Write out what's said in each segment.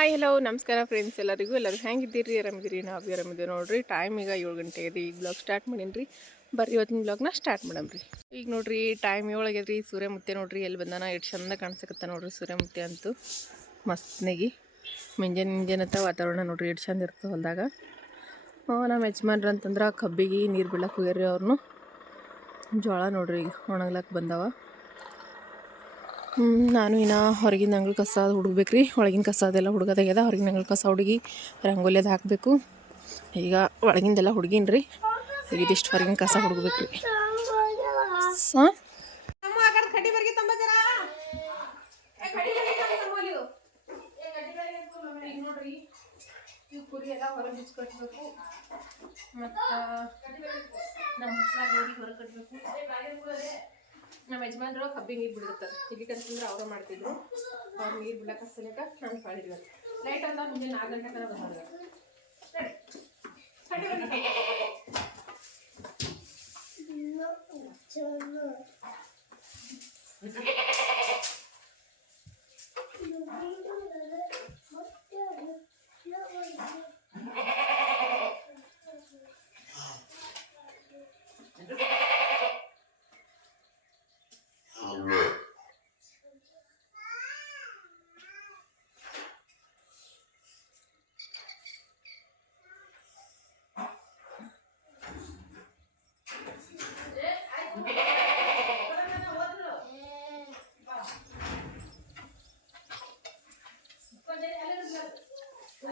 Hi hello ನಮಸ್ಕಾರ friends ಎಲ್ಲರಿಗೂ, ಎಲ್ಲರೂ ಹೆಂಗಿದ್ದೀರಿ? ಆರಾಮಿದ್ದೀರಿ? ನಾವು ಆರಾಮಿದ್ದೀವಿ. ನೋಡಿರಿ ಟೈಮ್ ಈಗ ಏಳು ಗಂಟೆ ಇದೆ ಈಗ ಬ್ಲಾಗ್ ಸ್ಟಾರ್ಟ್ ಮಾಡೀನಿ ರೀ ಬರ್ರಿ, ಇವತ್ತಿನ ಬ್ಲಾಗ್ನ ಸ್ಟಾರ್ಟ್ ಮಾಡಮ್ರಿ. ಈಗ ನೋಡ್ರಿ ಟೈಮ್ ಏಳು ಸೂರ್ಯ ಮುತ್ತೆ ನೋಡ್ರಿ ಎಲ್ಲಿ ಬಂದಾನ? ಎಷ್ಟು ಚಂದ ಕಾಣಿಸಕತ್ತ ನೋಡ್ರಿ ಸೂರ್ಯಮುತ್ತೆ ಅಂತೂ. ಮಸ್ತ್ನಾಗಿ. ಮುಂಜಾನೆ ಮುಂಜಾನೆ ಅಂತ ವಾತಾವರಣ ನೋಡ್ರಿ, ಎಷ್ಟು ಚಂದ ಇರ್ತದೆ ಹೊಲ್ದಾಗ. ನಮ್ಮ ಯಜಮಾನ್ರು ಅಂತಂದ್ರೆ ಕಬ್ಬಿಗೆ, ನೀರು ಬೀಳಕ್ಕೆ ಹೋಗ್ಯಾರ್ರಿ ಅವ್ರನ್ನು ಜೋಳ ನೋಡ್ರಿ ಒಣಗ್ಲಕ್ಕೆ ಬಂದವ. ನಾನು ಇನ್ನು ಹೊರಗಿನ ಅಂಗಳ ಕಸ ಅದು ಹುಡುಗ್ಬೇಕು ರೀ ಒಳಗಿನ ಕಸ ಅದೆಲ್ಲ ಹುಡುಗದಾಗ್ಯದ ಹೊರಗಿನ ಅಂಗಳ ಕಸ ಹುಡುಗಿ ರಂಗೋಲಿ ಅದು ಹಾಕಬೇಕು. ಈಗ ಒಳಗಿಂದೆಲ್ಲ ಹುಡುಗಿನ ರೀ ಈಗ ಇದಿಷ್ಟು ಹೊರಗಿನ ಕಸ ಹುಡುಗ್ಬೇಕು ರೀ ಬಿಚ್ಚಿ ಕಟ್ಟಬೇಕು ಮತ್ತು ನಮ್ಮ ಹೊರಗೆ ಕಟ್ಟಬೇಕು ನಮ್ಮ ಯಜಮಾನ್ರು ಕಬ್ಬಿ ನೀರು ಬಿಡುತ್ತಾರೆ ಇಲ್ಲಿಕಂತಂದ್ರೆ ಅವರು ಮಾಡ್ತಿದ್ರು. ಅವ್ರು ನೀರು ಬಿಡಕ್ಕೆ ಸಲಕ ನಾನು ಕಾಳಿದ್ವಿ ಲೈಟ್ ಅಂತ ಮುಂದೆ ನಾಲ್ಕು ಗಂಟೆ ತನಕ ಬಂದಾಗ ನಡಿ. ಹೋ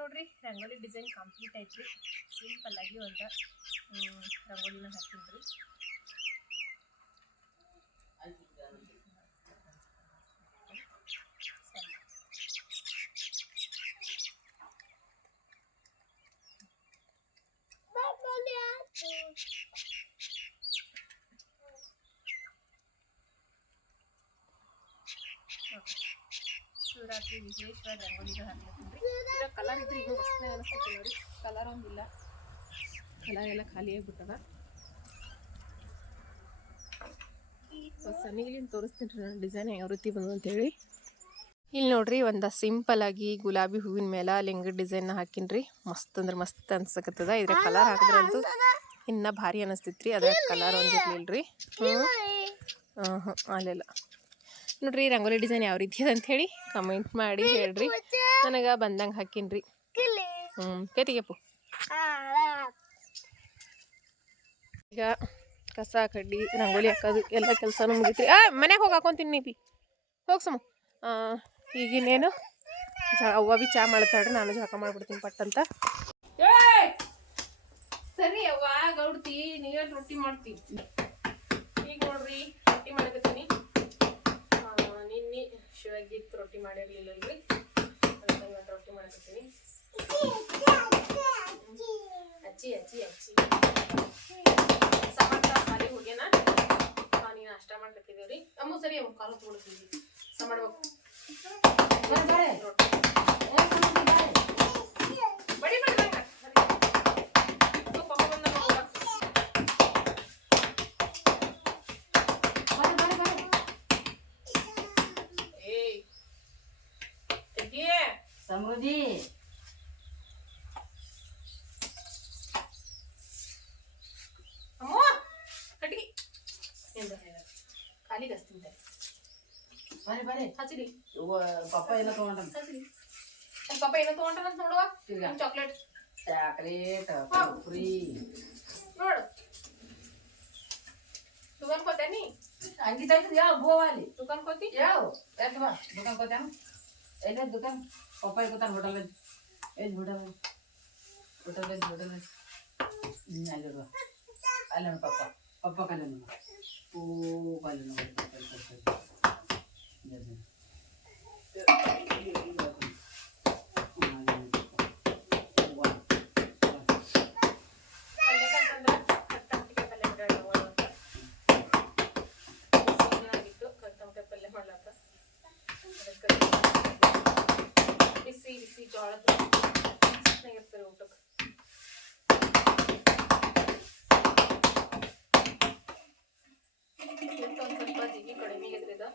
ನೋಡ್ರಿ ರಂಗೋಲಿ ಡಿಸೈನ್ ಕಂಪ್ಲೀಟ್ ಐತ್ರಿ. ಸಿಂಪಲ್ಲಾಗಿ ಒಂದು ರಂಗೋಲಿನ ಹಾಕಿನ್ರಿ. ರಂಗೋಲಿಗಳು ಹಾಕ್ಬೇಕಂದ್ರೆ ಕಲರ್ ಇದ್ರೆ ನೋಡಿ ಕಲರ್ ಒಂದಿಲ್ಲ ಕಲರ್ ಎಲ್ಲ ಖಾಲಿ ಆಗಿಬಿಟ್ಟದ ಸನ್ನಿಗಿಲಿನ ತೋರಿಸ್ತೀನಿ ರೀ ನಾನು ಡಿಸೈನ್ ಯಾವ ರೀತಿ ಬಂದು ಅಂತೇಳಿ ಇಲ್ಲಿ ನೋಡ್ರಿ, ಒಂದು ಸಿಂಪಲ್ ಆಗಿ ಗುಲಾಬಿ ಹೂವಿನ ಮೇಲೆ ಲಿಂಗ ಡಿಸೈನ್ ಹಾಕಿನ್ರಿ. ಮಸ್ತ್ ಅಂದ್ರೆ ಮಸ್ತ್ ಅನ್ಸಕತ್ತದ. ಇದ್ರ ಕಲರ್ ಹಾಕಿದ್ರಂತೂ ಇನ್ನ ಭಾರಿ ಅನಿಸ್ತೈತ್ರಿ. ಅದ್ರ ಕಲರ್ ಒಂದಿರ್ಲಿಲ್ರಿ ಹ್ಞೂ ಹಾಂ ಹಾಂ ಅಲ್ಲೆಲ್ಲ. ನೋಡ್ರಿ ರಂಗೋಲಿ ಡಿಸೈನ್ ಯಾವ ರೀತಿ ಅಂತ ಹೇಳಿ ಕಮೆಂಟ್ ಮಾಡಿ ಹೇಳ್ರಿ. ನನಗೆ ಬಂದಂಗೆ ಹಾಕಿನ್ರಿ. ಹ್ಞೂ ಕೈತಿಗೆಪ್ಪು ಈಗ ಕಸ ಕಡ್ಡಿ ರಂಗೋಲಿ ಹಾಕೋದು ಎಲ್ಲ ಕೆಲಸನೂ ಮುಗಿತ್ರಿ. ಆ ಮನ್ಯಾಗ ಹೋಗಿ ಹಾಕೊಂತೀನಿ ನೀವು ಬಿ ಹೋಗಿ ಸಮ. ಈಗಿನೇನು ಜ ಅವ್ವ ಬಿ ಚಾ ಮಾಡ್ತಾಳ್ರಿ ನಾನು ಜಳಕ ಮಾಡ್ಬಿಡ್ತೀನಿ ಪಟ್ ಅಂತ ಸರಿ ಅವ್ವ ಗೌಡ್ತಿ ನೀವೇ ರೊಟ್ಟಿ ಮಾಡ್ತೀವಿ ಈಗ ನೋಡ್ರಿ ರೊಟ್ಟಿ ಮಾಡಕತ್ತೀನಿ. ಶಿವಗೀತ್ ರೊಟ್ಟಿ ಮಾಡಿರ್ಲಿಲ್ಲಲ್ರಿ ಅದಕ್ಕೆ ಇವತ್ತು ರೊಟ್ಟಿ ಮಾಡ್ತೀನಿ ಅಚ್ಚಿ ಅಚ್ಚಿ ಅಚ್ಚಿ. ಸಮರ್ಥ ಸಾಲಿ ಹೋಗ್ಯಾನ ನೀನು ನಾಷ್ಟ ರೀ. ಅಮ್ಮ ಸರಿ ಅಮ್ಮ ಕಾಲು ತೊಗೊಳ್ತೀವಿ ಸ ಮಾಡ್ಬೇಕು. ರೊಟ್ಟಿ. ಬಡಿ ಬಡಿ ಬಡಿ ಬಡಿ. ತಗೋ, ಪಾಪ ಬಂದ ನೋಡು. ಏಯ್ ತೆಗಿ. ಕಟ್ಗಿ ಎಂದ ಖಾಲಿ ಕಸ್ತೀನಿ ಬರೀ ಬರೀ ಹಚ್ಚಿರಿ ಪಪ್ಪ ಏನೋ ತಗೊಂಡ ಹಚ್ಚಿರಿ ನಮ್ ಪಾಪ ಏನೋ ತಗೊಂಡ್ರಂತ ನೋಡುವ. ಚಾಕ್ಲೇಟ್ ಚಾಕ್ಲೇಟ್ ಫ್ರೀ ನೋಡು. ದುಕಾನ್ ಕೋತೇನಿ ಹಂಗಿದ್ದಾಯ್ತು ಯಾವ ಗೋವಾಲಿ? ದುಕಾನ್ ಕೋತಿ ಯಾವ? ದುಕಾನ್ ಕೋತಾನ ಎಲ್ಲ ದುಕಾನ್ ಪಪ್ಪ ಕೂತಾನ ಹೋಟೆಲ್ ಏನ್ ಹೋಟೆಲ್ ಹೋಟೆಲ್ ಹೋಟೆಲ್ ಹ್ಞೂ ಅಲ್ಲಿ ಬಾ ಅಲ್ಲಿ ನೋಡು ಪಪ್ಪ ಪಪ್ಪ ಕಲ್ಲ ನೋಡು ಬಿಸಿ ಬಿಸಿ ಜೋಳದ ಚೆನ್ನಾಗಿರ್ತಾರೆ ಊಟಕ್ಕೆ ಇವತ್ತು ಒಂದ್ ಸ್ವಲ್ಪ ಜಿಗಿ ಕಡಿಮೆ ಆಗೈತ್ರಿ ಇದು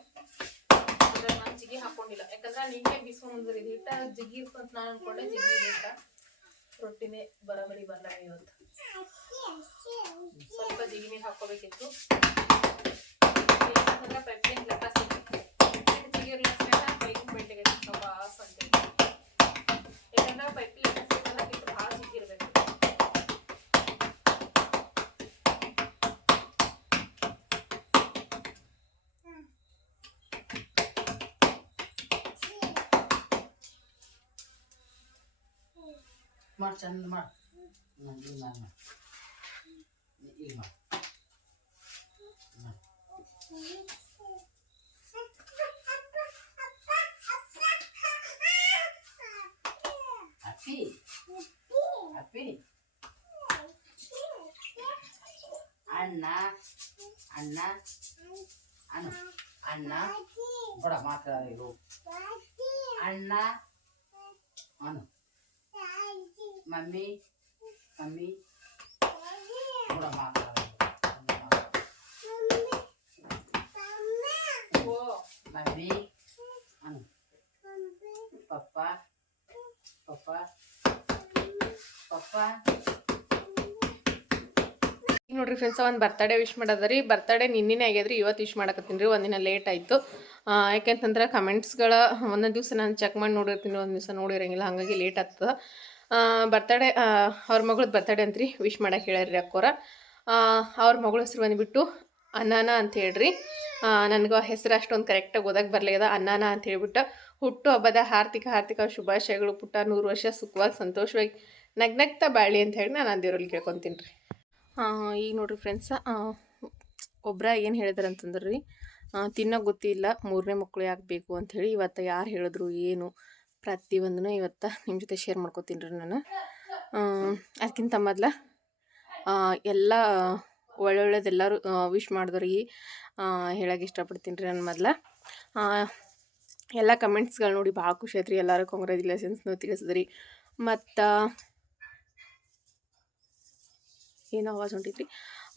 ಅದ್ರ ನಾನು ಜಿಗಿ ಹಾಕೊಂಡಿಲ್ಲ ಯಾಕಂದ್ರೆ ನಿನ್ನೆ ಬಿಸ್ಕೊಂಡ್ರಿ ಇದು ಹಿಟ್ಟ ಜಿಗಿ ಇರ್ತಂತ ನಾನು ಅನ್ಕೊಂಡೆ ಜಿಗಿ ಇಲ್ಲ ರೊಟ್ಟಿನೇ ಬರಬರಿ ಬರಲ್ಲ ಇವತ್ತು ಸ್ವಲ್ಪ ಜಿಗಿ ನೀರು ಹಾಕೋಬೇಕಿತ್ತು ಯಾಕಂದ್ರೆ ಪೈಪ್ಲೈನ್ ಲೆಕ್ಕ ಸಿಗುತ್ತೆ ಜಿಗಿ ಇರ್ಲಿಲ್ಲ ಪೈಪ್ ಬೆಳ್ಳಿಗೆ ಸ್ವಲ್ಪ ಆಸ್ ಅಂತೇಳಿ ಯಾಕಂದ್ರೆ ಪೈಪ್ ಲೆಕ್ಕ ಸಿಗಲ್ಲ ಅದಕ್ಕೆ ಭಾಳ ಜಿಗಿ ಇರ್ಬೇಕು ಮಾಡಿ ಚಂದ ಮಾಡಿ ನಂಗೆ ನಾನು ಮಾಡಿ ಈಗ ಮಾಡಿ ಅಪ್ಪಿ anak anu anak berapa lagi, itu anak anu mami mami berapa mata mami anu papa papa papa ನೋಡ್ರಿ ಫ್ರೆಂಡ್ಸ್ ಒಂದು ಬರ್ತಡೇ ವಿಶ್ ಮಾಡೋದ್ರಿ. ಬರ್ತಡೇ ನಿನ್ನೆ ಆಗ್ಯದ್ರಿ ಇವತ್ತು ವಿಶ್ ಮಾಡಕತ್ತೀನಿ ರೀ. ಒಂದಿನ ಲೇಟ್ ಆಯಿತು. ಯಾಕೆಂತಂದ್ರೆ ಕಮೆಂಟ್ಸ್ಗಳ ಒಂದೊಂದು ದಿವಸ ನಾನು ಚೆಕ್ ಮಾಡಿ ನೋಡಿರ್ತೀನಿ, ಒಂದು ದಿವಸ ನೋಡಿರಂಗಿಲ್ಲ, ಹಾಗಾಗಿ ಲೇಟ್ ಆಗ್ತದೆ ಬರ್ತಡೇ ಅವ್ರ ಮಗಳದ್ದು ಬರ್ತಡೇ ಅಂತ್ರಿ ವಿಶ್ ಮಾಡಕ್ಕೆ ರೀ ಅಕ್ಕೋರ. ಅವ್ರ ಮಗಳ ಹೆಸ್ರು ಬಂದುಬಿಟ್ಟು ಅನ್ನಾನ ಅಂತ ಹೇಳ್ರಿ. ನನಗೆ ಹೆಸರು ಅಷ್ಟೊಂದು ಕರೆಕ್ಟಾಗಿ ಓದಕ್ಕೆ ಬರಲಿಲ್ಲ. ಅನ್ನಾನ ಅಂತ ಹೇಳ್ಬಿಟ್ಟು ಹುಟ್ಟು ಹಬ್ಬದ ಆರ್ಥಿಕ ಆರ್ಥಿಕ ಶುಭಾಶಯಗಳು ಪುಟ್ಟ. ನೂರು ವರ್ಷ ಸುಖವಾಗಿ, ಸಂತೋಷವಾಗಿ ನಗ್ನಗ್ತಾ ಬಾಳಿ ಅಂತ ಹೇಳಿ ನಾನು ದೇವ್ರಲ್ಲಿ ಕೇಳ್ಕೊತೀನಿ ರೀ. ಈಗ ನೋಡ್ರಿ ಫ್ರೆಂಡ್ಸ ಒಬ್ಬರ ಏನು ಹೇಳಿದಾರೆ ಅಂತಂದ್ರೆ ರೀ ತಿನ್ನೋ ಗೊತ್ತಿಲ್ಲ, ಮೂರನೇ ಮಕ್ಕಳು ಯಾಕೆ ಬೇಕು ಅಂಥೇಳಿ ಇವತ್ತು ಯಾರು ಹೇಳಿದ್ರು ಏನು, ಪ್ರತಿಯೊಂದನ್ನು ಇವತ್ತು ನಿಮ್ಮ ಜೊತೆ ಶೇರ್ ಮಾಡ್ಕೊತೀನಿ ರೀ ನಾನು. ಅದಕ್ಕಿಂತ ಮೊದಲ ಎಲ್ಲ ಒಳ್ಳೊಳ್ಳೆದೆಲ್ಲರೂ ವಿಶ್ ಮಾಡಿದವ್ರಿಗೆ ಹೇಳೋಕೆ ಇಷ್ಟಪಡ್ತೀನಿ ರೀ ನಾನು ಮೊದಲ. ಎಲ್ಲ ಕಮೆಂಟ್ಸ್ಗಳು ನೋಡಿ ಭಾಳ ಖುಷಿ ಆಯ್ತು ರೀ ಎಲ್ಲರೂ ಕಾಂಗ್ರ್ಯಾಚುಲೇಷನ್ಸ್ನು ತಿಳಿಸಿದ್ರಿ. ಮತ್ತು ಏನೋ ಆವಾಜ್ ಹೊಂಟೈತಿ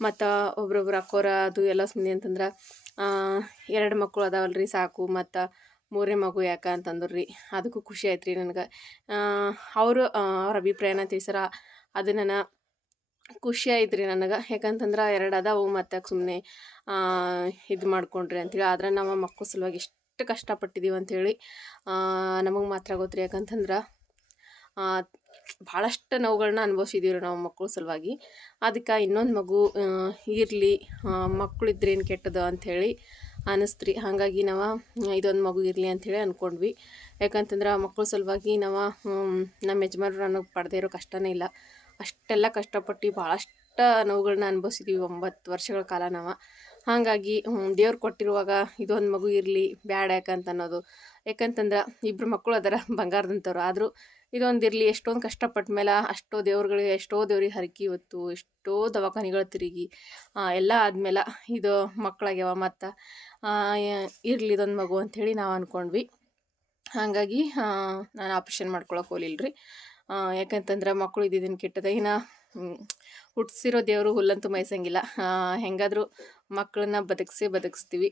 ಮತ್ತು ಒಬ್ರೊಬ್ರು ಅಕ್ಕೋರ ಅದು ಎಲ್ಲ ಸುಮ್ಮನೆ ಅಂತಂದ್ರೆ ಎರಡು ಮಕ್ಕಳು ಅದಾವಲ್ರಿ ಸಾಕು, ಮತ್ತು ಮೂರನೇ ಮಗು ಯಾಕೆ ಅಂತಂದ್ರು ರೀ ಅದಕ್ಕೂ ಖುಷಿ ಆಯ್ತು ರೀ ನನಗೆ ಅವರು ಅವ್ರ ಅಭಿಪ್ರಾಯನ ತಿಳಿಸ್ಯಾರ. ಅದು ನನ್ನ ಖುಷಿ ಆಯ್ತು ರೀ ನನಗೆ. ಯಾಕಂತಂದ್ರೆ ಎರಡು ಅದಾವು, ಮತ್ತು ಸುಮ್ಮನೆ ಇದು ಮಾಡ್ಕೊಂಡ್ರಿ ಅಂತೇಳಿ ಆದ್ರೆ ನಾವು ಮಕ್ಕಳ ಸಲುವಾಗಿ ಎಷ್ಟು ಕಷ್ಟಪಟ್ಟಿದ್ದೀವಿ ಅಂಥೇಳಿ ನಮಗೆ ಮಾತ್ರ ಗೊತ್ತು ರೀ ಯಾಕಂತಂದ್ರೆ ಭಾಳಷ್ಟು ನೋವುಗಳನ್ನ ಅನುಭವಿಸಿದ್ದೀವಿ ರೀ ನಾವು ಮಕ್ಕಳ ಸಲುವಾಗಿ. ಅದಕ್ಕೆ ಇನ್ನೊಂದು ಮಗು ಇರಲಿ ಮಕ್ಕಳಿದ್ರೆ ಏನು ಕೆಟ್ಟದು ಅಂಥೇಳಿ ಅನ್ನಿಸ್ತ್ರಿ ಹಾಗಾಗಿ ನಾವು ಇದೊಂದು ಮಗು ಇರಲಿ ಅಂಥೇಳಿ ಅಂದ್ಕೊಂಡ್ವಿ ಯಾಕಂತಂದ್ರೆ ಮಕ್ಕಳ ಸಲುವಾಗಿ ನಾವು ನಮ್ಮ ಯಜಮಾನ್ರು ನನಗೆ ಪಡೆದೇ ಇರೋ ಕಷ್ಟನೇ ಇಲ್ಲ. ಅಷ್ಟೆಲ್ಲ ಕಷ್ಟಪಟ್ಟು ಭಾಳಷ್ಟು ನೋವುಗಳನ್ನ ಅನುಭವಿಸಿದ್ದೀವಿ ಒಂಬತ್ತು ವರ್ಷಗಳ ಕಾಲ ನಾವು. ಹಾಗಾಗಿ ದೇವ್ರು ಕೊಟ್ಟಿರುವಾಗ ಇದೊಂದು ಮಗು ಇರಲಿ, ಬ್ಯಾಡ ಯಾಕಂತ ಅನ್ನೋದು. ಯಾಕಂತಂದ್ರೆ ಇಬ್ಬರು ಮಕ್ಕಳು ಅದರ ಬಂಗಾರದಂಥವ್ರು ಆದರೂ ಇದೊಂದು ಇರಲಿ, ಎಷ್ಟೊಂದು ಕಷ್ಟಪಟ್ಟ ಮೇಲೆ ಅಷ್ಟೋ ದೇವ್ರುಗಳಿಗೆ, ಎಷ್ಟೋ ದೇವ್ರಿಗೆ ಹರಕಿ ಇವತ್ತು ಎಷ್ಟೋ ದವಾಖಾನಿಗಳು ತಿರುಗಿ ಎಲ್ಲ ಆದ್ಮೇಲೆ ಇದು ಮಕ್ಕಳಾಗ್ಯಾವ ಮತ್ತು ಇರಲಿ ಇದೊಂದು ಮಗು ಅಂಥೇಳಿ ನಾವು ಅಂದ್ಕೊಂಡ್ವಿ ಹಾಗಾಗಿ ನಾನು ಆಪ್ರೇಷನ್ ಮಾಡ್ಕೊಳಕ್ಕೆ ಹೋಗ್ಲಿಲ್ಲ ರೀ ಯಾಕಂತಂದ್ರೆ ಮಕ್ಕಳು ಇದ್ದಿದ್ದೀನಿ ಕೆಟ್ಟದ, ಇನ್ನು ಹುಟ್ಟಿಸಿರೋ ದೇವರು ಹುಲ್ಲಂತೂ ಮೈಸಂಗಿಲ್ಲ. ಹೆಂಗಾದರೂ ಮಕ್ಕಳನ್ನ ಬದುಕಿಸಿ ಬದುಕಿಸ್ತೀವಿ.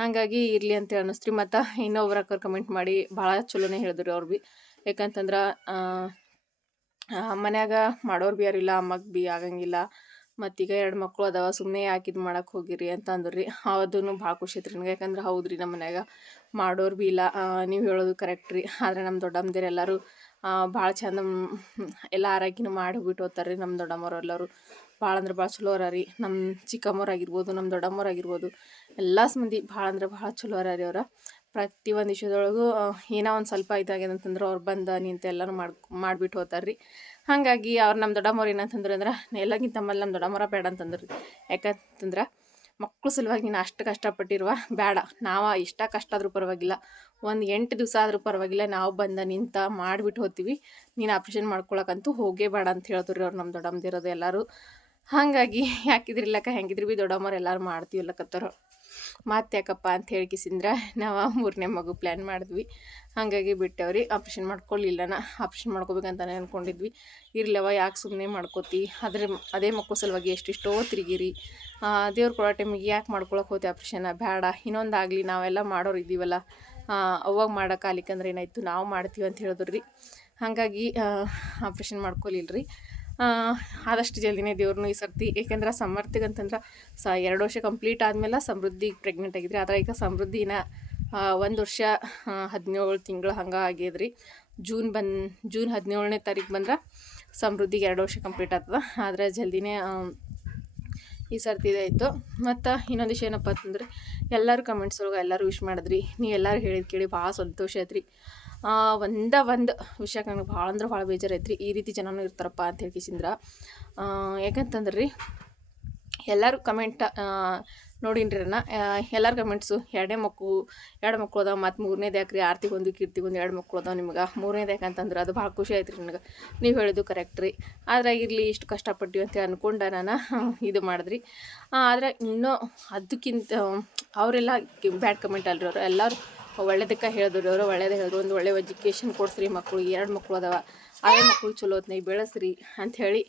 ಹಾಗಾಗಿ ಇರಲಿ ಅಂತೇಳಿ ಅನ್ನಿಸ್ತ್ರಿ. ಮತ್ತು ಇನ್ನೊಬ್ರು ಕಮೆಂಟ್ ಮಾಡಿ, ಭಾಳ ಚಲೋನೇ ಹೇಳಿದ್ರು ಅವ್ರು ಭೀ ಯಾಕಂತಂದ್ರೆ ಮನ್ಯಾಗ ಮಾಡೋರು ಭೀ ಯಾರಿಲ್ಲ, ಅಮ್ಮಗೆ ಭೀ ಆಗಂಗಿಲ್ಲ ಮತ್ತೀಗ ಎರಡು ಮಕ್ಕಳು ಅದಾವ ಸುಮ್ಮನೆ ಯಾಕೆ ಇದು ಮಾಡಕ್ಕೆ ಹೋಗಿರಿ ಅಂತ ಅಂದ್ರು. ಅದನ್ನು ಭಾಳ ಖುಷಿ ಐತ್ರಿ ನನಗೆ. ಯಾಕಂದ್ರೆ ಹೌದು ರೀ ನಮ್ಮ ಮನ್ಯಾಗ ಮಾಡೋರು ಭೀ ಇಲ್ಲ ನೀವು ಹೇಳೋದು ಕರೆಕ್ಟ್ ರೀ. ಆದರೆ ನಮ್ಮ ದೊಡ್ಡಮ್ಮದಿರು ಎಲ್ಲರೂ ಭಾಳ ಚಂದ ಎಲ್ಲ ಆರೈಕೆನೂ ಮಾಡಿ ಬಿಟ್ಟು ಹೋಗ್ತಾರೆ ರೀ ನಮ್ಮ ದೊಡ್ಡಮ್ಮವ್ರು ಎಲ್ಲರೂ. ಭಾಳ ಅಂದ್ರೆ ಭಾಳ ಚಲೋ ಅರಾರಿ ನಮ್ಮ ಚಿಕ್ಕಮ್ಮವ್ರು ಆಗಿರ್ಬೋದು ನಮ್ಮ ದೊಡ್ಡಮ್ಮವ್ರು ಆಗಿರ್ಬೋದು, ಎಲ್ಲ ಮಂದಿ ಭಾಳ ಅಂದ್ರೆ ಭಾಳ ಚಲೋ ಅರ ರೀ ಅವ್ರು. ಪ್ರತಿ ಒಂದು ವಿಷಯದೊಳಗೂ ಏನೋ ಒಂದು ಸ್ವಲ್ಪ ಇದಾಗ್ಯದ ಅಂತಂದ್ರೆ ಅವ್ರು ಬಂದು ನಿಂತು ಎಲ್ಲರೂ ಮಾಡಿ ಮಾಡಿಬಿಟ್ಟು ಹೋತಾರೆ ರೀ ಹಾಗಾಗಿ ಅವ್ರು ನಮ್ಮ ದೊಡ್ಡಮ್ಮವ್ರು ಏನಂತಂದ್ರೆ ಅಂದ್ರೆ ಎಲ್ಲಕ್ಕಿಂತ ಮೇಲೆ ನಮ್ಮ ದೊಡ್ಡಮ್ಮರ ಬೇಡ ಅಂತಂದ್ರೆ. ಯಾಕಂತಂದ್ರೆ ಮಕ್ಕಳು ಸಲುವಾಗಿ ನೀನು ಅಷ್ಟು ಕಷ್ಟಪಟ್ಟಿರುವ, ಬೇಡ. ನಾವು ಇಷ್ಟ ಕಷ್ಟ ಆದರೂ ಪರವಾಗಿಲ್ಲ. ಒಂದು ಎಂಟು ದಿವಸ ಆದರೂ ಪರವಾಗಿಲ್ಲ, ನಾವು ಬಂದ, ನಿಂತ ಮಾಡಿಬಿಟ್ಟು ಹೋಗ್ತೀವಿ ನೀನು ಆಪ್ರೇಷನ್ ಮಾಡ್ಕೊಳಕ್ಕಂತೂ ಹೋಗೇ ಬೇಡ ಅಂತ ಹೇಳಿದ್ರು ಅವ್ರು ನಮ್ಮ ದೊಡ್ಡಮ್ಮದಿರೋದು ಎಲ್ಲರೂ. ಹಾಗಾಗಿ, ಯಾಕಿದ್ರಿಲ್ಲಕ್ಕ, ಹೆಂಗಿದ್ರು ಭೀ ದೊಡ್ಡಮ್ಮರು ಎಲ್ಲರೂ ಮಾಡ್ತೀವಿ ಮಾಡ್ತೀವಲ್ಲಕತ್ತಾರ ಮತ್ತೆ ಯಾಕಪ್ಪ ಅಂತ ಹೇಳ್ಕಿಸಿಂದ್ರೆ ನಾವು ಮೂರನೇ ಮಗು ಪ್ಲ್ಯಾನ್ ಮಾಡಿದ್ವಿ. ಹಾಗಾಗಿ ಬಿಟ್ಟವ್ರಿ. ಆಪ್ರೇಷನ್ ಮಾಡ್ಕೊಳ್ಳಿಲ್ಲ ನಾ ಆಪ್ರೇಷನ್ ಮಾಡ್ಕೋಬೇಕಂತಾನೆ ಅಂದ್ಕೊಂಡಿದ್ವಿ ಇರ್ಲವ ಯಾಕೆ ಸುಮ್ಮನೆ ಮಾಡ್ಕೋತಿ? ಅದ್ರ ಅದೇ ಮಕ್ಕಳ ಸಲುವಾಗಿ ಎಷ್ಟಿಷ್ಟೋ ತಿರುಗಿರಿ. ದೇವ್ರು ಕೊಡೋ ಟೈಮಿಗೆ ಯಾಕೆ ಮಾಡ್ಕೊಳಕ್ಕೆ ಹೋತಿ ಆಪ್ರೇಷನ ಬೇಡ ಇನ್ನೊಂದಾಗಲಿ ನಾವೆಲ್ಲ ಮಾಡೋರು ಇದ್ದೀವಲ್ಲ. ಅವಾಗ ಮಾಡೋಕ್ಕಾಲಿಕ್ಕಂದ್ರೆ ಏನಾಯಿತು? ನಾವು ಮಾಡ್ತೀವಿ ಅಂತ ಹೇಳಿದ್ರು. ಹಾಗಾಗಿ ಆಪ್ರೇಷನ್ ಮಾಡ್ಕೊಲಿಲ್ಲ ರೀ ಆದಷ್ಟು ಜಲ್ದಿನೇ ದೇವ್ರನ್ನೂ ಈ ಸರ್ತಿ, ಏಕೆಂದ್ರೆ ಸಮರ್ಥಿಗಂತಂದ್ರೆ ಸ ಎರಡು ವರ್ಷ ಕಂಪ್ಲೀಟ್ ಆದಮೇಲೆ ಸಮೃದ್ಧಿ ಪ್ರೆಗ್ನೆಂಟ್ ಆಗಿದ್ರಿ, ಆದರೆ ಈಗ ಸಮೃದ್ಧಿನ ಒಂದು ವರ್ಷ ಹದಿನೇಳು ತಿಂಗಳು ಹಂಗೆ ಆಗ್ಯದ್ರಿ. ಜೂನ್ ಬನ್ ಜೂನ್ ಹದಿನೇಳನೇ ತಾರೀಕು ಬಂದ್ರೆ ಸಮೃದ್ಧಿಗೆ ಎರಡು ವರ್ಷ ಕಂಪ್ಲೀಟ್ ಆಗ್ತದೆ. ಆದರೆ ಜಲ್ದಿನೇ ಈ ಸರ್ತಿ ಇದಾಯಿತು ಮತ್ತು ಇನ್ನೊಂದು ವಿಷಯ ಏನಪ್ಪ ಅಂತಂದ್ರೆ, ಎಲ್ಲರೂ ಕಮೆಂಟ್ಸ್ ಒಳಗೆ ಎಲ್ಲರೂ ವಿಶ್ ಮಾಡಿದ್ರಿ. ನೀವು ಎಲ್ಲರೂ ಹೇಳಿದ ಕೇಳಿ ಭಾಳ ಸಂತೋಷ ಐತ್ರಿ ಒಂದ ಒಂದು ವಿಷಯ ನನಗೆ ಭಾಳ ಅಂದ್ರೆ ಭಾಳ ಬೇಜಾರು ಐತ್ರಿ ಈ ರೀತಿ ಜನನೂ ಇರ್ತಾರಪ್ಪ ಅಂತ ಹೇಳ್ಕಿಸಿಂದ್ರ ಯಾಕಂತಂದ್ರೆ ರೀ ಎಲ್ಲರೂ ಕಮೆಂಟ್ ನೋಡಿನ್ರಿ ಅಣ್ಣ ಎಲ್ಲರ ಕಮೆಂಟ್ಸು ಎರಡೇ ಮಕ್ಕಳು ಎರಡು ಮಕ್ಕಳು ಅದಾವ, ಮತ್ತು ಮೂರನೇದು ಯಾಕ್ರಿ? ಕೀರ್ತಿಗೆ ಒಂದು ಎರಡು ಮಕ್ಕಳು ಅದಾವ ನಿಮ್ಗೆ. ಮೂರನೇದು ಯಾಕಂತಂದ್ರೆ ಅದು ಭಾಳ ಖುಷಿ ಆಯ್ತು ರೀ ನನಗೆ. ನೀವು ಹೇಳಿದ್ದು ಕರೆಕ್ಟ್ ರೀ. ಆದ್ರೆ ಇರಲಿ, ಇಷ್ಟು ಕಷ್ಟಪಟ್ಟಿವಿ ಅಂತ ಅಂದ್ಕೊಂಡೆ ನಾನು ಇದು ಮಾಡಿದ್ರಿ. ಆದರೆ ಇನ್ನೂ ಅದಕ್ಕಿಂತ, ಅವರೆಲ್ಲ ಬ್ಯಾಡ್ ಕಮೆಂಟ್ ಅಲ್ರಿ ಅವರು. ಎಲ್ಲರೂ ಒಳ್ಳೇದಕ್ಕೆ ಹೇಳಿದ್ರು ಅವರು ಒಳ್ಳೇದು ಹೇಳಿದ್ರು. ಒಂದು ಒಳ್ಳೆ ಎಜುಕೇಷನ್ ಕೊಡ್ಸ್ರಿ ಮಕ್ಕಳು ಎರಡು ಮಕ್ಳು ಅದಾವ. ಅದೇ ಮಕ್ಕಳು ಚಲೋ ಹೊತ್ನಾಗ ಬೆಳೆಸ್ರಿ ಅಂಥೇಳಿ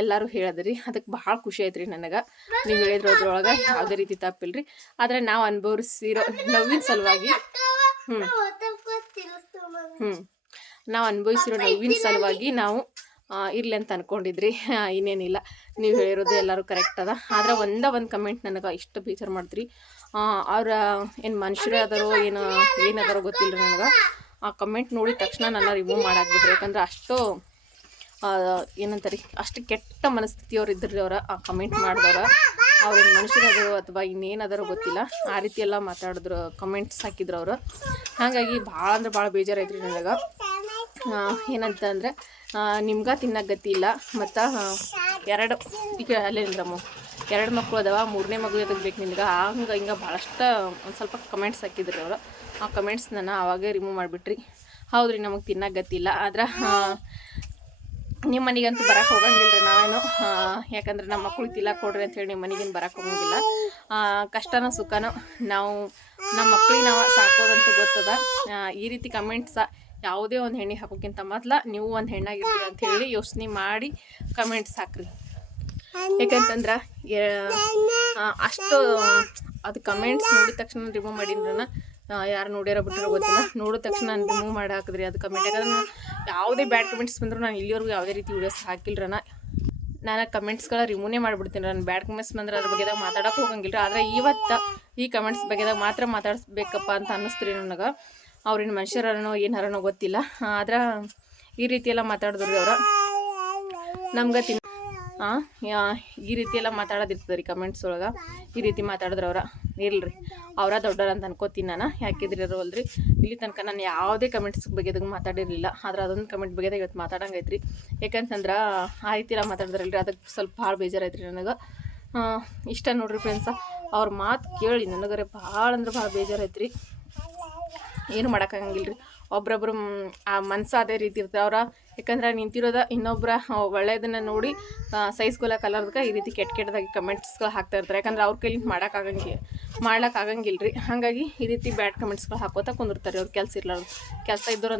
ಎಲ್ಲರೂ ಹೇಳಿದ್ರಿ. ಅದಕ್ಕೆ ಭಾಳ ಖುಷಿ ಆಯ್ತ್ರಿ ರೀ ನನಗೆ. ನೀವು ಹೇಳಿದ್ರು ಅದ್ರೊಳಗೆ ಯಾವುದೇ ರೀತಿ ತಪ್ಪಿಲ್ಲ ರೀ ಆದರೆ ನಾವು ಅನುಭವಿಸಿರೋ ನೋವಿನ ಸಲುವಾಗಿ ಹ್ಞೂ ಹ್ಞೂ ನಾವು ಅನುಭವಿಸಿರೋ ನೋವಿನ ಸಲುವಾಗಿ ನಾವು ಇರಲಿ ಅಂತ ಅನ್ಕೊಂಡಿದ್ರಿ. ಇನ್ನೇನಿಲ್ಲ. ನೀವು ಹೇಳಿರೋದು ಎಲ್ಲರೂ ಕರೆಕ್ಟ್ ಅದ. ಆದ್ರೆ ಒಂದ ಒಂದು ಕಮೆಂಟ್ ನನಗೆ ಇಷ್ಟು ಬೇಜಾರು ಮಾಡ್ತೀರಿ ಅವ್ರ ಏನು ಮನುಷ್ಯರೇ ಅದಾರೋ ಏನು ಏನದಾರೋ ಗೊತ್ತಿಲ್ಲ ನನಗೆ. ಆ ಕಮೆಂಟ್ ನೋಡಿದ ತಕ್ಷಣ ನನ್ನ ರಿಮೂವ್ ಮಾಡಾಕ್ಬಿಟ್ರಿ ಯಾಕಂದ್ರೆ ಅಷ್ಟು ಏನಂತಾರೆ ಅಷ್ಟು ಕೆಟ್ಟ ಮನಸ್ಥಿತಿಯವ್ರು ಇದ್ರಿ ಅವ್ರ ಆ ಕಮೆಂಟ್ ಮಾಡಿದವ್ರ. ಅವ್ರೇನು ಮನುಷ್ಯರದರು ಅಥವಾ ಇನ್ನೇನಾದರೂ ಗೊತ್ತಿಲ್ಲ ಆ ರೀತಿ ಎಲ್ಲ ಮಾತಾಡಿದ್ರು ಕಮೆಂಟ್ಸ್ ಹಾಕಿದ್ರು ಅವರು. ಹಾಗಾಗಿ ಭಾಳ ಅಂದ್ರೆ ಭಾಳ ಬೇಜಾರೈತ್ರಿ ನನಗೆ. ಆ, ಏನಂತ ಅಂದರೆ ನಿಮ್ಗೆ ತಿನ್ನಕ್ಕೆ ಗತಿ ಇಲ್ಲ ಮತ್ತು ಎರಡು ಈಗ ಅಲ್ಲೇ ನಿಂದ್ರಮ್ಮ ಎರಡು ಮಕ್ಕಳು ಅದಾವ, ಮೂರನೇ ಮಗು ಎದಕ್ಕೆ ಬೇಕು ಹಂಗ ಹಂಗೆ ಭಾಳಷ್ಟು ಒಂದು ಸ್ವಲ್ಪ ಕಮೆಂಟ್ಸ್ ಹಾಕಿದ್ರಿ ಅವರು. ಆ ಕಮೆಂಟ್ಸ್ನ ಆವಾಗೇ ರಿಮೂವ್ ಮಾಡಿಬಿಟ್ರಿ. ಹೌದ್ರಿ, ನಮಗೆ ತಿನ್ನಕ್ಕೆ ಗತ್ತಿಲ್ಲ ಆದ್ರೆ ನಿಮ್ಮ ಮನೆಗಂತೂ ಬರಕ್ಕೆ ಹೋಗಂಗಿಲ್ಲ ನಾವೇನು. ಯಾಕಂದ್ರೆ ನಮ್ಮ ಮಕ್ಳು ತಿಲ್ಲ ಕೊಡ್ರಿ ಅಂತೇಳಿ ನಿಮ್ಮ ಮನೆಗೇನು ಬರಕ್ಕೆ ಹೋಗಂಗಿಲ್ಲ. ಕಷ್ಟನೋ ಸುಖನೋ ನಾವು ನಮ್ಮ ಮಕ್ಳಿಗೆ ನಾವು ಸಾಕೋದಂತೂ ಗೊತ್ತದ. ಈ ರೀತಿ ಕಮೆಂಟ್ಸ ಯಾವುದೇ ಒಂದು ಹೆಣ್ಣಿಗೆ ಹಾಕೋಕ್ಕಿಂತ ಮೊದ್ಲು ನೀವು ಒಂದು ಹೆಣ್ಣಾಗಿರ್ತೀರಿ ಅಂತ ಹೇಳಿ ಯೋಚನೆ ಮಾಡಿ ಕಮೆಂಟ್ಸ್ ಹಾಕ್ರಿ. ಯಾಕಂತಂದ್ರೆ ಅಷ್ಟು ಅದು ಕಮೆಂಟ್ಸ್ ನೋಡಿದ ತಕ್ಷಣ ರಿಮೂವ್ ಮಾಡಿದ್ರನ? ಯಾರು ನೋಡ್ಯಾರ ಬಿಟ್ಟರೋ ಗೊತ್ತಿಲ್ಲ. ನೋಡಿದ ತಕ್ಷಣ ನಾನು ರಿಮೂವ್ ಮಾಡಿ ಹಾಕಿದ್ರಿ ಅದು ಕಮೆಂಟ್ ಯಾಕಂದ್ರೆ ಯಾವುದೇ ಬ್ಯಾಡ್ ಕಮೆಂಟ್ಸ್ ಬಂದರೂ ನಾನು ಇಲ್ಲಿವರೆಗೂ ಯಾವುದೇ ರೀತಿ ವೀಡಿಯೋಸ್ ಹಾಕಿಲ್ರನ? ನಾನು ಕಮೆಂಟ್ಸ್ಗಳ ರಿಮೂವೇ ಮಾಡಿಬಿಡ್ತೀನಿ. ನಾನು ಬ್ಯಾಡ್ ಕಮೆಂಟ್ಸ್ ಬಂದ್ರೆ ಅದ್ರ ಬಗ್ಗೆದಾಗ ಮಾತಾಡೋಕೆ ಹೋಗಂಗಿಲ್ಲ ಆದರೆ ಇವತ್ತು ಈ ಕಮೆಂಟ್ಸ್ ಬಗ್ಗೆದಾಗ ಮಾತ್ರ ಮಾತಾಡಿಸ್ಬೇಕಪ್ಪ ಅಂತ ಅನ್ನಿಸ್ತೀರಿ ನನಗೆ. ಅವ್ರೇನು ಮನುಷ್ಯರನೋ ಏನಾರನೋ ಗೊತ್ತಿಲ್ಲ. ಆದ್ರೆ ಈ ರೀತಿಯೆಲ್ಲ ಮಾತಾಡಿದ್ರಿ ಅವ್ರು. ನಮ್ಗೆ ಈ ರೀತಿ ಎಲ್ಲ ಮಾತಾಡೋದಿರ್ತದೆ ರೀ ಕಮೆಂಟ್ಸ್ ಒಳಗೆ. ಈ ರೀತಿ ಮಾತಾಡಿದ್ರೆ ಅವ್ರ ಇಲ್ರಿ ಅವರ ದೊಡ್ಡವ್ರ ಅಂತ ಅನ್ಕೋತೀನಿ ನಾನು ಯಾಕಿದ್ರಿ ಅಲ್ರಿ ಇಲ್ಲಿ ತನಕ ನಾನು ಯಾವುದೇ ಕಮೆಂಟ್ಸ್ ಬಗ್ಗೆದಾಗ ಮಾತಾಡಿರಲಿಲ್ಲ. ಆದ್ರೆ ಅದೊಂದು ಕಮೆಂಟ್ ಬಗ್ಗೆದಾಗ ಇವತ್ತು ಮಾತಾಡಂಗೈತ್ರಿ ಯಾಕಂತಂದ್ರೆ ಆ ರೀತಿ ಎಲ್ಲ ಮಾತಾಡಿದ್ರಲ್ರಿ ಅದಕ್ಕೆ ಸ್ವಲ್ಪ ಭಾಳ ಬೇಜಾರೈತ್ರಿ ನನಗೆ. ಇಷ್ಟ ನೋಡ್ರಿ ಫ್ರೆಂಡ್ಸ ಅವ್ರ ಮಾತು ಕೇಳಿ ನನಗರೆ ಭಾಳ ಅಂದ್ರೆ ಭಾಳ ಬೇಜಾರೈತ್ರಿ ಏನು ಮಾಡೋಕ್ಕಾಗಂಗಿಲ್ಲ ರೀ ಒಬ್ರೊಬ್ರು, ಆ ಮನಸ್ಸು ಅದೇ ರೀತಿ ಇರ್ತಾರೆ ಅವ್ರ ಯಾಕಂದ್ರೆ ನಿಂತಿರೋದ ಇನ್ನೊಬ್ಬರ ಒಳ್ಳೆಯದನ್ನ ನೋಡಿ ಸೈಜ್ಗೆಲ್ಲ ಕಲರ್ದಕ್ಕೆ ಈ ರೀತಿ ಕೆಟ್ಟ ಕೆಟ್ಟದಾಗಿ ಕಮೆಂಟ್ಸ್ಗಳು ಹಾಕ್ತಾ ಇರ್ತಾರೆ. ಯಾಕಂದ್ರೆ ಅವ್ರ ಕೈಲಿ ಮಾಡೋಕ್ಕಾಗಂಗಿ ಮಾಡೋಕ್ಕಾಗಂಗಿಲ್ಲ ರೀ ಹಾಗಾಗಿ ಈ ರೀತಿ ಬ್ಯಾಡ್ ಕಮೆಂಟ್ಸ್ಗಳು ಹಾಕೋತಾ ಕುಂದಿರ್ತಾರೆ. ಅವ್ರ ಕೆಲಸ ಇರ್ಲಾರ್ದು, ಕೆಲಸ ಇದ್ದವ್ರು